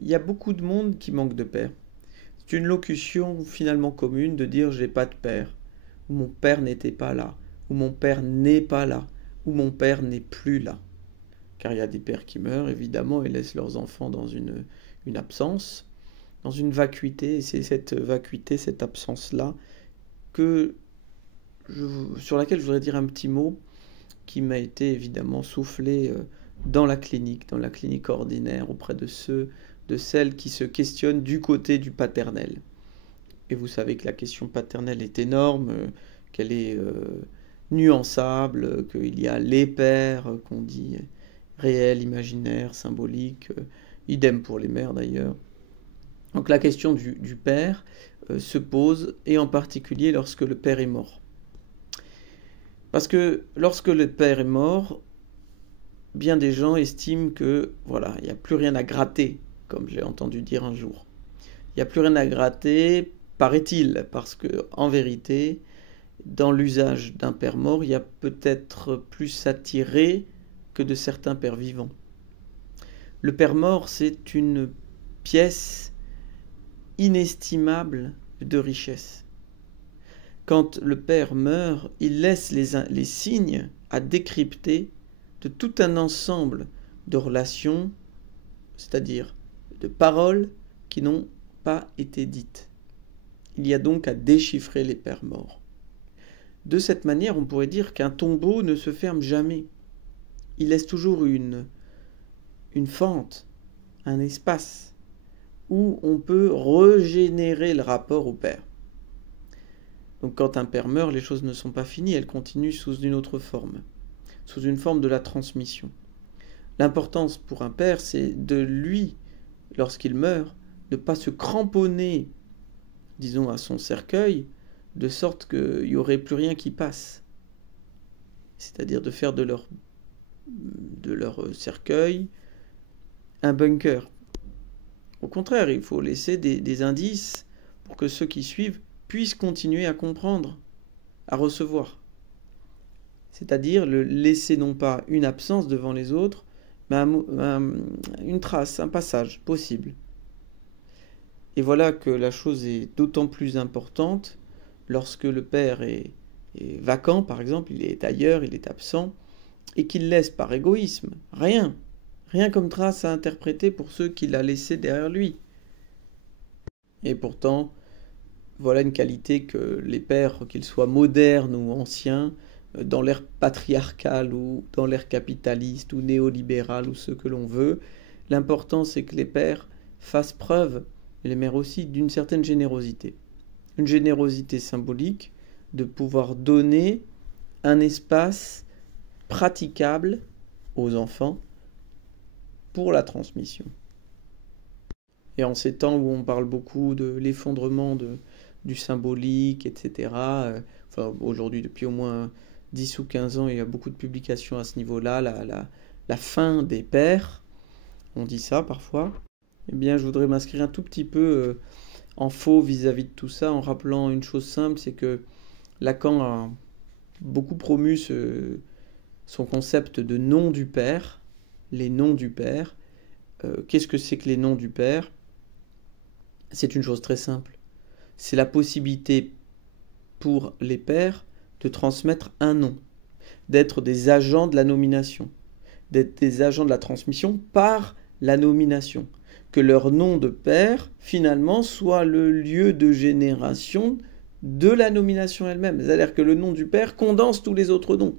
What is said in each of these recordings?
Il y a beaucoup de monde qui manque de père. C'est une locution finalement commune de dire j'ai pas de père, ou mon père n'était pas là, ou mon père n'est pas là, ou mon père n'est plus là. Car il y a des pères qui meurent évidemment et laissent leurs enfants dans une absence, dans une vacuité, et c'est cette vacuité, cette absence-là, que sur laquelle je voudrais dire un petit mot qui m'a été évidemment soufflé dans la clinique ordinaire, auprès de ceux, de celles qui se questionnent du côté du paternel. Et vous savez que la question paternelle est énorme, qu'elle est nuançable, qu'il y a les pères qu'on dit réels, imaginaires, symboliques, idem pour les mères d'ailleurs. Donc la question du père se pose, et en particulier lorsque le père est mort. Parce que lorsque le père est mort, bien des gens estiment que voilà, il n'y a plus rien à gratter, comme j'ai entendu dire un jour. Il n'y a plus rien à gratter, paraît-il, parce que en vérité, dans l'usage d'un père mort, il y a peut-être plus à tirer que de certains pères vivants. Le père mort, c'est une pièce inestimable de richesse. Quand le père meurt, il laisse les signes à décrypter de tout un ensemble de relations, c'est-à-dire de paroles qui n'ont pas été dites. Il y a donc à déchiffrer les pères morts. De cette manière, on pourrait dire qu'un tombeau ne se ferme jamais. Il laisse toujours une fente, un espace, où on peut régénérer le rapport au père. Donc quand un père meurt, les choses ne sont pas finies, elles continuent sous une autre forme, sous une forme de la transmission. L'importance pour un père, c'est de lui, lorsqu'il meurt, de ne pas se cramponner, disons, à son cercueil, de sorte qu'il n'y aurait plus rien qui passe. C'est-à-dire de faire de leur cercueil un bunker. Au contraire, il faut laisser des indices pour que ceux qui suivent puissent continuer à comprendre, à recevoir. C'est-à-dire le laisser non pas une absence devant les autres, mais une trace, un passage possible. Et voilà que la chose est d'autant plus importante lorsque le père est vacant, par exemple, il est ailleurs, il est absent, et qu'il laisse par égoïsme rien, rien comme trace à interpréter pour ceux qu'il a laissés derrière lui. Et pourtant, voilà une qualité que les pères, qu'ils soient modernes ou anciens, dans l'ère patriarcale ou dans l'ère capitaliste ou néolibérale ou ce que l'on veut, l'important c'est que les pères fassent preuve, et les mères aussi, d'une certaine générosité. Une générosité symbolique de pouvoir donner un espace praticable aux enfants pour la transmission. Et en ces temps où on parle beaucoup de l'effondrement du symbolique, etc., enfin aujourd'hui depuis au moins 10 ou 15 ans, il y a beaucoup de publications à ce niveau-là, la fin des pères, on dit ça parfois, eh bien je voudrais m'inscrire un tout petit peu en faux vis-à-vis de tout ça, en rappelant une chose simple, c'est que Lacan a beaucoup promu son concept de nom du père, les noms du père. Qu'est-ce que c'est que les noms du père? C'est une chose très simple. C'est la possibilité pour les pères de transmettre un nom, d'être des agents de la nomination, d'être des agents de la transmission par la nomination. Que leur nom de père, finalement, soit le lieu de génération de la nomination elle-même. C'est-à-dire que le nom du père condense tous les autres noms.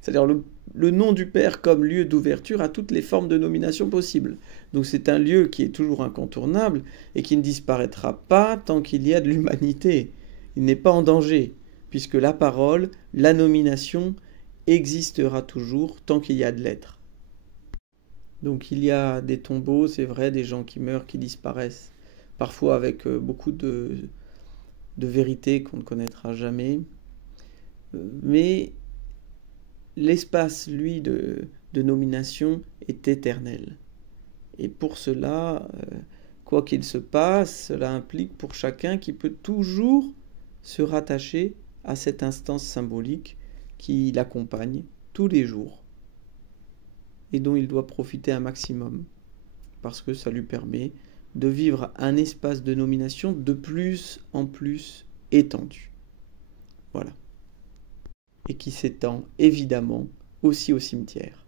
C'est-à-dire le nom du père comme lieu d'ouverture à toutes les formes de nomination possibles. Donc c'est un lieu qui est toujours incontournable et qui ne disparaîtra pas tant qu'il y a de l'humanité. Il n'est pas en danger, puisque la parole, la nomination, existera toujours tant qu'il y a de l'être. Donc il y a des tombeaux, c'est vrai, des gens qui meurent, qui disparaissent, parfois avec beaucoup de vérité qu'on ne connaîtra jamais. Mais l'espace, lui, de nomination est éternel. Et pour cela, quoi qu'il se passe, cela implique pour chacun qui peut toujours se rattacher à cette instance symbolique qui l'accompagne tous les jours et dont il doit profiter un maximum parce que ça lui permet de vivre un espace de nomination de plus en plus étendu. Voilà. Et qui s'étend évidemment aussi au cimetière.